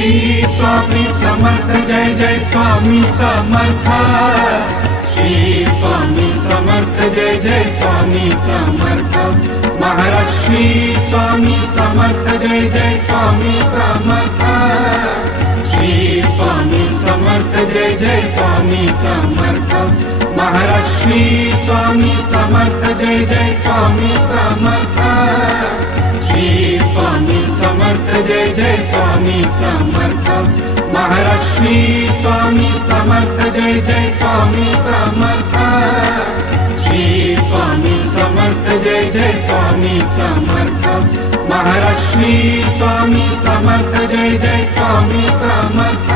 Shri Swami Samarth Jai Jai Swami Samarth. Shri Swami Samarth Jai Jai Swami Samarth. Maharaj Shri Swami Samarth Jai Jai Swami Samarth. Shri Swami Samarth Jai Jai Swami Samarth. Maharaj Shri Swami Samarth Jai Jai Swami Samarth. Shri Swami Samarth Jai Jai Swami Samarth. Maharaj Shri Swami Samarth Jai Jai Swami Samarth. Shri Swami Samarth Jai Jai Swami Samarth. Maharaj Shri Swami Samarth Jai Jai Swami Samarth.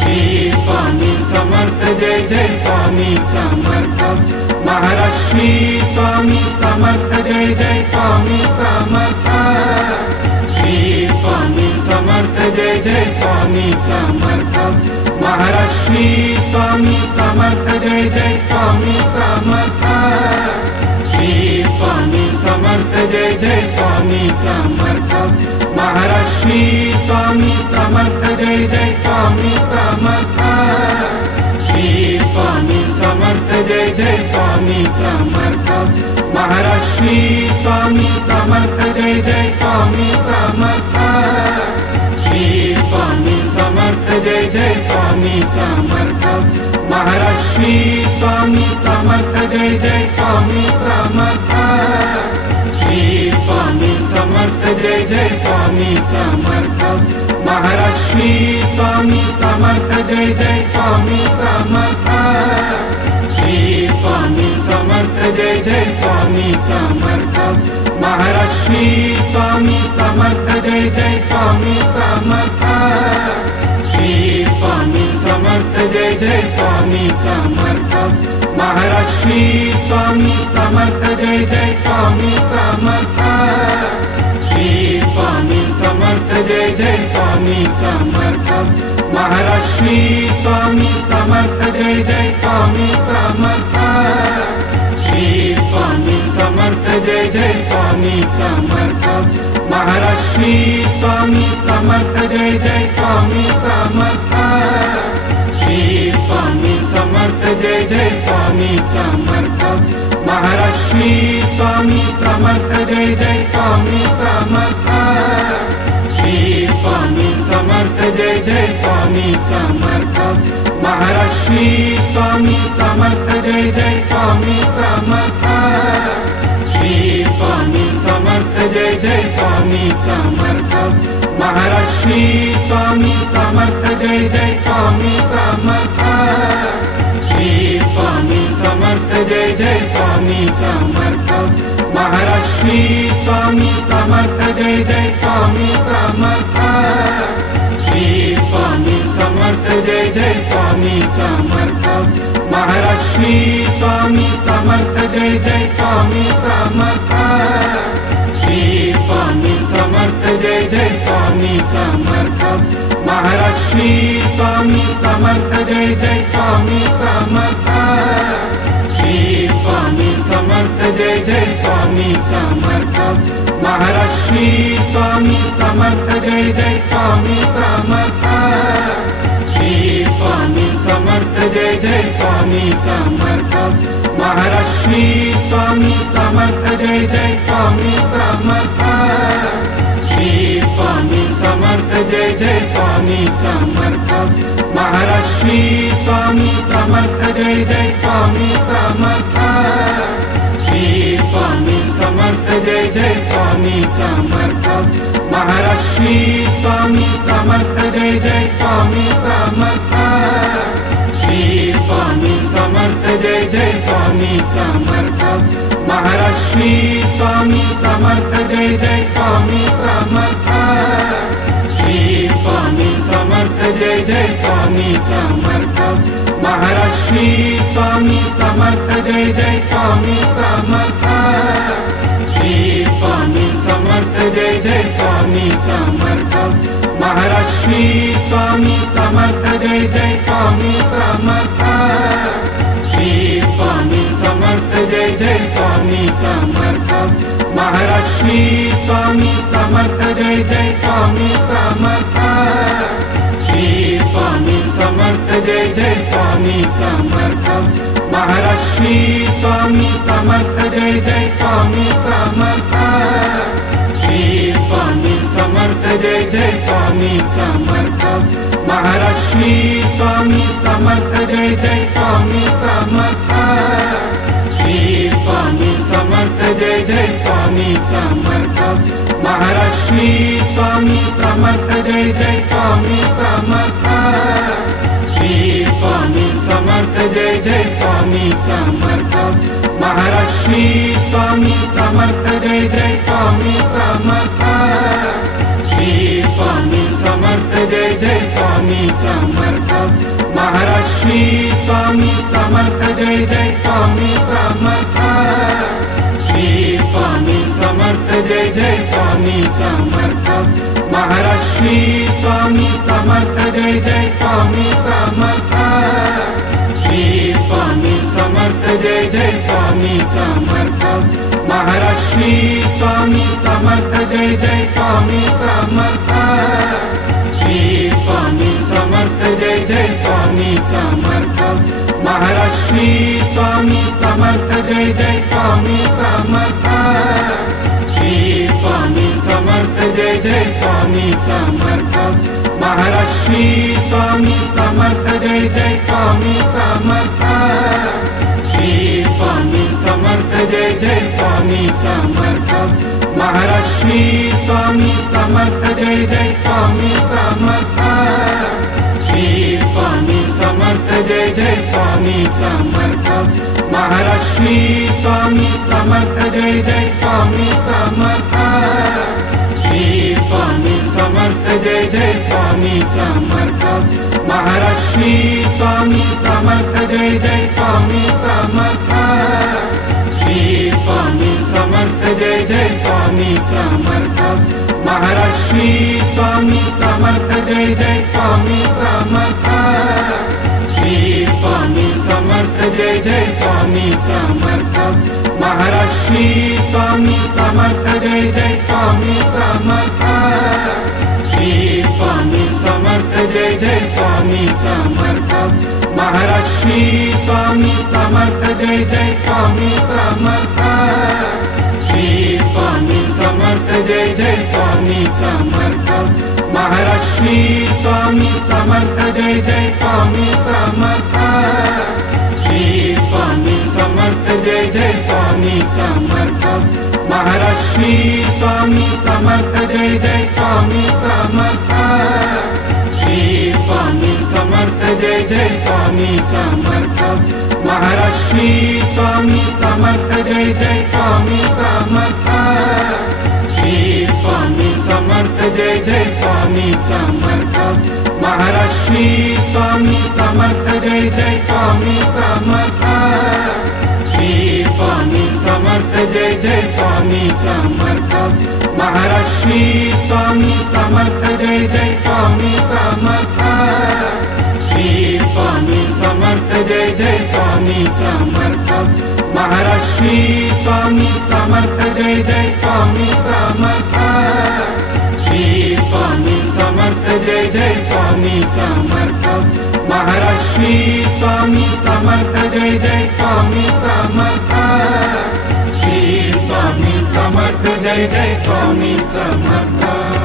Shri Swami Samarth Jai Jai Swami Samarth. Maharaj Shri Swami Samarth Jai Jai Swami Samarth. Shri Swami Samarth Jai Jai Swami Samarth. Maharaj Shri Swami Samarth Jai Jai Swami Samarth. Shri Swami Samarth Jai Jai Swami Samarth. Maharaj Shri Swami Samarth Jai Jai Swami Samarth. Shri Swami Samarth Jai Jai Swami Samarth. Maharaj Shri Swami Samarth Jai Jai Swami Samarth. Shri Swami Samarth Jai Jai Swami Samarth. Maharaj Shri Swami Samarth Jai Jai Swami Samarth. Shri Swami Samarth Jai Jai Swami Samarth. Maharaj Shri Swami Samarth Jai Jai Swami Samarth. Shri Swami Samarth Jai Jai Swami Samarth. Maharaj Shri Swami Samarth Jai Jai Swami Samarth. Shri Swami Samarth Jai Jai Swami Samarth. Maharaj Shri Swami Samarth Jai Jai Swami Samarth. Shri Swami Samarth Jai Jai Swami Samarth. Maharaj Shri Swami Samarth Jai Jai Swami Samarth. Shri Swami Samarth Jai Jai Swami Samarth. Maharaj Shri Swami Samarth Jai Jai Swami Samarth. Shri Swami Samarth Jai Jai Swami Samarth. Maharaj Shri Swami Samarth Jai Jai Swami Samarth. Shri Swami Samarth Jai Jai Swami Samarth. Maharaj Shri Swami Samarth Jai Jai Swami Samarth. Shri Swami Samarth Jai Jai Swami Samarth. Maharaj Shri Swami Samarth Jai Jai Swami Samarth. Shri Swami Samarth Jai Jai Swami Samarth. Maharaj Shri Swami Samarth Jai Jai Swami Samarth. Shri Swami Samarth Jai Jai Swami Samarth. Maharaj Shri Swami Samarth Jai Jai Swami Samarth. Shri Swami Samarth Jai Jai Swami Samarth. Maharaj Shri Swami Samarth Jai Jai Swami Samarth. Shri Swami Samarth Jai Jai Swami Samarth. Maharaj Shri Swami Samarth Jai Jai Swami Samarth. Shri Swami Samarth Jai Jai Swami Samarth. Maharaj Shri Swami Samarth Jai Jai Swami Samarth. Shri Swami Samarth Jai Jai Swami Samarth. Maharaj Shri Swami Samarth Jai Jai Swami Samarth. Shri Swami Samarth Jai Jai Swami Samarth. Maharaj Shri Swami Samarth Jai Jai Swami Samarth. Shri Swami Samarth Jai Jai Swami Samarth. Maharaj Shri Swami Samarth Jai Jai Swami Samarth. Shri Swami Samarth Jai Jai Swami Samarth. Maharaj Shri Swami Samarth Jai Jai Swami Samarth. Shri Swami Samarth Jai Jai Swami Samarth. Maharaj Shri Swami Samarth Jai Jai Swami Samarth. Shri Swami Samarth Jai Jai Swami Samarth. Maharaj Shri Swami Samarth Jai Jai Swami Samarth. Jai Jai Swami Samarth Maharaj Shri Swami Samarth Jai Jai Swami Samarth Shri Swami Samarth Jai Jai Swami Samarth Maharaj Shri Swami Samarth Jai Jai Swami Samarth Shri Swami Samarth Jai Jai Swami Samarth Maharaj Shri Swami Samarth Jai Jai Swami Samarth Shri Swami Samarth Jai Jai Swami Samarth Maharaj Shri Swami Samarth Jai Jai Swami Samarth Shri Swami Samarth Jai Jai Swami Samarth Maharaj Shri Swami Samarth Jai Jai Swami Samarth Shri Swami Samarth Jai Jai Swami Samarth Maharaj Shri Swami Samarth Jai Jai Swami Samarth Shri Swami Samarth Jai Jai Swami Samarth Maharaj Shri Swami Samarth Jai Jai Swami Samarth Shri Swami Samarth Jai Jai Swami Samarth Maharaj Shri Swami Samarth Jai Jai Swami Samarth Shri Swami Samarth Jai Jai Swami Samarth Maharaj Shri Swami Samarth Jai Jai Swami Samarth Shri Swami Samarth Jai Jai Swami Samarth Maharaj Shri Swami Samarth Jai Jai Swami Samarth Shri Swami Samarth Jai Jai Swami Samarth Maharaj Shri Swami Samarth Jai Jai Swami Samarth Shri Swami Samarth Jai Jai Swami Samarth Maharaj Shri Swami Samarth Jai Jai Swami Samarth Shri Swami Samarth Jai Jai Swami Samarth Maharaj Shri Swami Samarth Jai Jai Swami Samarth Shri Swami Samarth Jai Jai Swami Samarth Maharaj Shri Swami Samarth Jai Jai Swami Samarth Shri Swami Samarth Jai Jai Swami Samarth Maharaj Shri Swami Samarth Jai Jai Swami Samarth Shri Swami Samarth Jai Jai Swami Samarth Maharaj Shri Swami Samarth Jai Jai Swami Samarth Shri Swami Samarth Jai Jai Swami Samarth Maharaj Shri Swami Samarth Jai Jai Swami Samarth Shri Swami Samarth Jai Jai Swami Samarth Maharaj Shri Swami Samarth Jai Jai Swami Samarth Shri Swami Samarth Jai Jai Swami Samarth Maharaj Shri Swami Samarth Jai Jai Swami Samarth Shri Swami Samarth Jai Jai Swami Samarth Maharaj Shri Swami Samarth Jai Jai Swami Samarth Shri Swami Samarth Jai Jai Swami Samarth Maharaj Shri Swami Samarth Jai Jai Swami Samarth Shri Swami Samarth Jai Jai Swami Samarth Maharaj Shri Swami Samarth Jai Jai Swami Samarth Shri Swami Samarth Jai Jai Swami Samarth